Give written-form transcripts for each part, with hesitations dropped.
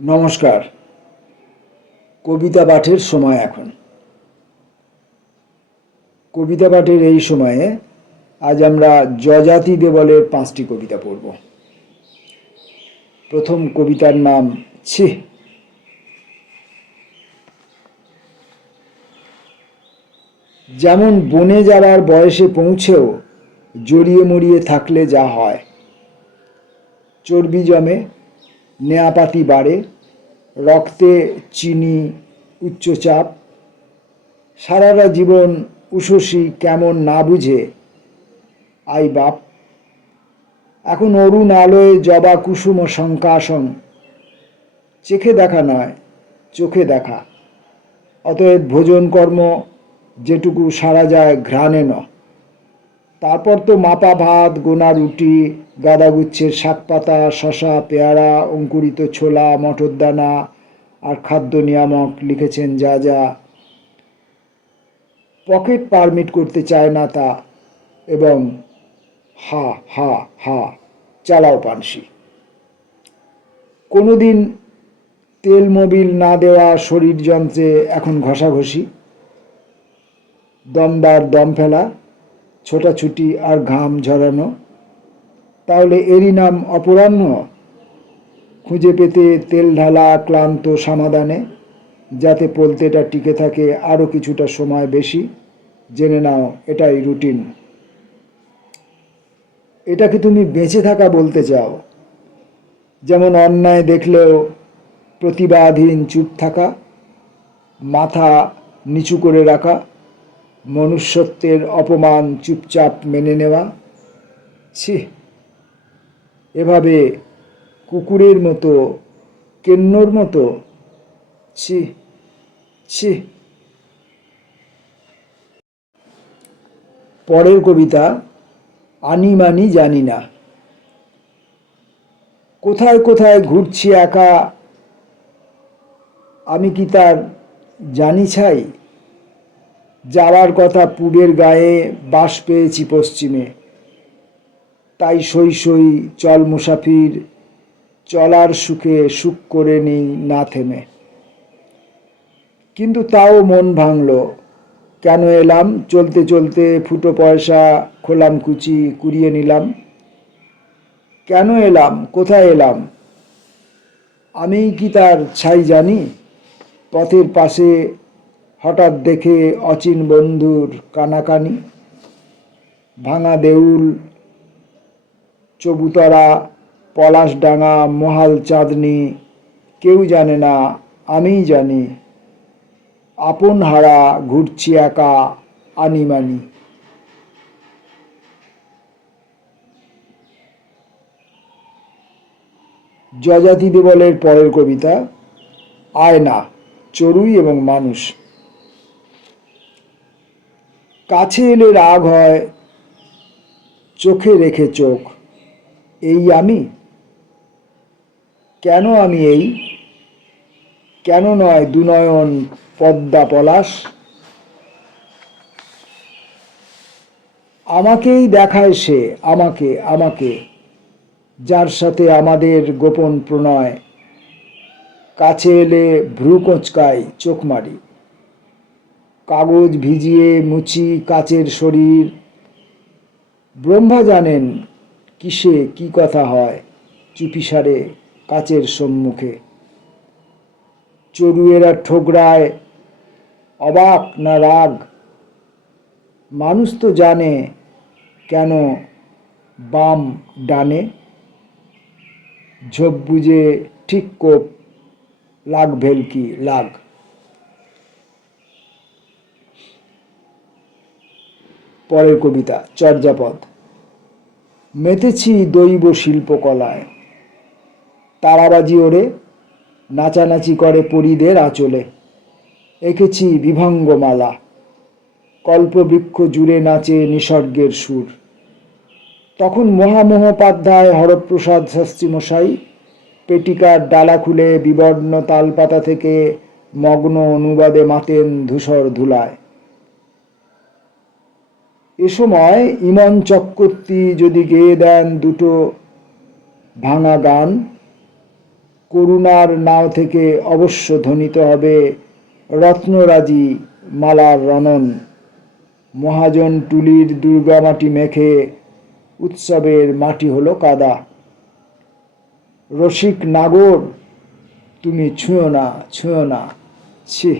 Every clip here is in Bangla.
নমস্কার। কবিতা পাঠের সময় এখন। কবিতা পাঠের এই সময়ে আজ আমরা যযাতি দেবলের 5টি কবিতা পড়ব। প্রথম কবিতার নাম ছি। যেমন বনে যাওয়ার বয়সে পৌঁছেও জড়িয়ে মরিয়ে থাকলে যা হয়, চর্বি জমে, নেয়াপাতি বাড়ে, রক্তে চিনি, উচ্চচাপ, সারাটা জীবন উষসী কেমন না বুঝে আই বাপ। এখন অরুণ আলোয় জবা কুসুম শঙ্কাসন, চেখে দেখা নয় চোখে দেখা। অতএব ভোজন কর্ম যেটুকু সারা যায় ঘ্রাণে ন। তারপর তো মাপা ভাত, গোনা রুটি, গাদাগুচ্ছের শাকপাতা, শশা, পেয়ারা, অঙ্কুরিত ছোলা, মটর দানা আর খাদ্য নিয়ামক লিখেছেন যা যা। পকেট পারমিট করতে চায় না তা, এবং হা হা হা চালাও পানসি। কোনোদিন তেল মোবিল না দেওয়া শরীর যন্ত্রে এখন ঘষাঘষি, দমদার দম ফেলা, ছোটাছুটি আর ঘাম ঝরানো। তাহলে এরই নাম অপরাহ্ন? খুঁজে পেতে তেল ঢালা ক্লান্ত সমাধানে, যাতে পলতেটা টিকে থাকে আরও কিছুটা সময় বেশি। জেনে নাও এটাই রুটিন। এটাকে তুমি বেঁচে থাকা বলতে চাও? যেমন অন্যায় দেখলেও প্রতিবাদহীন চুপ থাকা, মাথা নিচু করে রাখা, মনুষ্যত্বের অপমান চুপচাপ মেনে নেওয়া। ছি, এভাবে কুকুরের মতো, কেন্নর মতো, ছি ছি। পরের কবিতা আনিমানি জানি না। কোথায় কোথায় ঘুরছি একা, আমি কি তার জানি ছাই? যাওয়ার কথা পূবের গায়ে, বাস পেয়েছি পশ্চিমে। তাই সই সই চল মুসাফির, চলার সুখে সুখ করে নেই না থেমে। কিন্তু তাও মন ভাঙল, কেন এলাম? চলতে চলতে ফুটো পয়সা খোলাম কুচি কুড়িয়ে নিলাম। কেন এলাম? কোথায় এলাম? আমিই কি তার ছাই জানি? পথের পাশে হঠাৎ দেখে অচিন বন্ধুর কানাকানি, ভাঙা দেউল, চবুতরা, পলাশডাঙ্গা, মহাল চাঁদনি, কেউ জানে না, আমিই জানি। আপন হারা ঘুরছি একা আনিমানি। যযাতি দেবলের পরের কবিতা আয়না, চড়ুই এবং মানুষ। কাছে এলে রাগ হয়, চোখে রেখে চোখ। এই আমি? কেন আমি এই? কেন নয় দুনয়ন পদ্মা পলাশ? আমাকেই দেখায় সে, আমাকে আমাকে, যার সাথে আমাদের গোপন প্রণয়। কাছে এলে ভ্রু কোঁচকাই, চোখ মারি। কাগজ ভিজিয়ে মুছি কাচের শরীর। ব্রহ্মা জানেন কিসে কি কথা হয় চুপিসারে কাচের সম্মুখে। চড়ুয়েরা ঠোকরায়, অবাক না রাগ? মানুষ তো জানে কেন বাম ডানে। ঝোপ বুঝে ঠিক কোপ, লাগ ভেলকি লাগ। পরের কবিতা চর্যাপদ। মেতেছি দৈব শিল্পকলায়, তারাবাজি ওরে, নাচানাচি করে পরীদের আঁচলে। এঁকেছি বিভঙ্গমালা, কল্পবৃক্ষ জুড়ে নাচে নিসর্গের সুর। তখন মহামহোপাধ্যায় হরপ্রসাদ শাস্ত্রী মশাই পেটিকার ডালা খুলে বিবর্ণ তালপাতা থেকে মগ্ন অনুবাদে মাতেন ধূসর ধুলায়। এ সময় ইমন চক্রবর্তী যদি গেয়ে দেন দুটো ভাঙা গান, করুণার নাও থেকে অবশ্য ধ্বনিত হবে রত্নরাজি মালার রণন। মহাজন টুলির দুর্গামাটি মেখে উৎসবের মাটি হলো কাদা। রসিক নাগর তুমি ছুঁয়ো না, ছুঁয়ো না, ছি।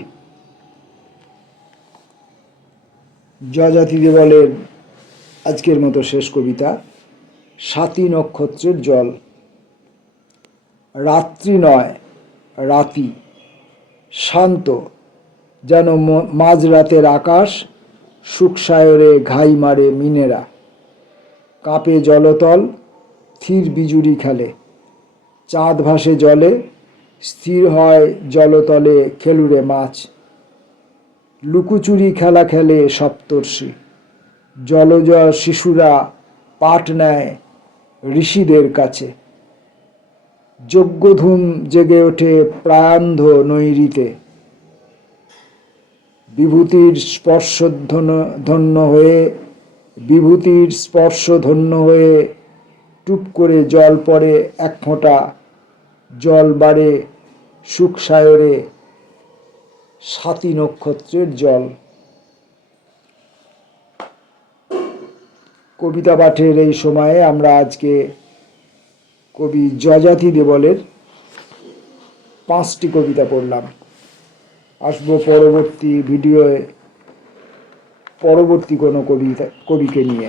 যযাতি দেবলের আজকের মতো শেষ কবিতা, স্বাতী নক্ষত্রের জল। রাত্রি নয়, রাতি, শান্ত, যেন মাঝরাতের আকাশ, সুখসায়রে ঘাই মারে মিনেরা। কাঁপে জলতল, স্থির বিজুরি খেলে, চাঁদ ভাসে জলে, স্থির হয় জলতলে খেলুরে মাছ। লুকোচুরি খেলা খেলে সপ্তর্ষি, জলজ শিশুরা পাঠ নেয় ঋষিদের কাছে। যজ্ঞধূম জেগে ওঠে প্রায়ান্ধ নৈরিতে, বিভূতির স্পর্শধন্য হয়ে, বিভূতির স্পর্শধন্য হয়ে টুপ করে জল পড়ে এক ফোঁটা, জল বাড়ে সুখসায়রে স্বাতী নক্ষত্রের জল। কবিতা পাঠের এই সময়ে আমরা আজকে কবি যযাতি দেবলের 5টি কবিতা পড়লাম। আসবো পরবর্তী ভিডিওয়ে পরবর্তী কোনো কবিকে নিয়ে।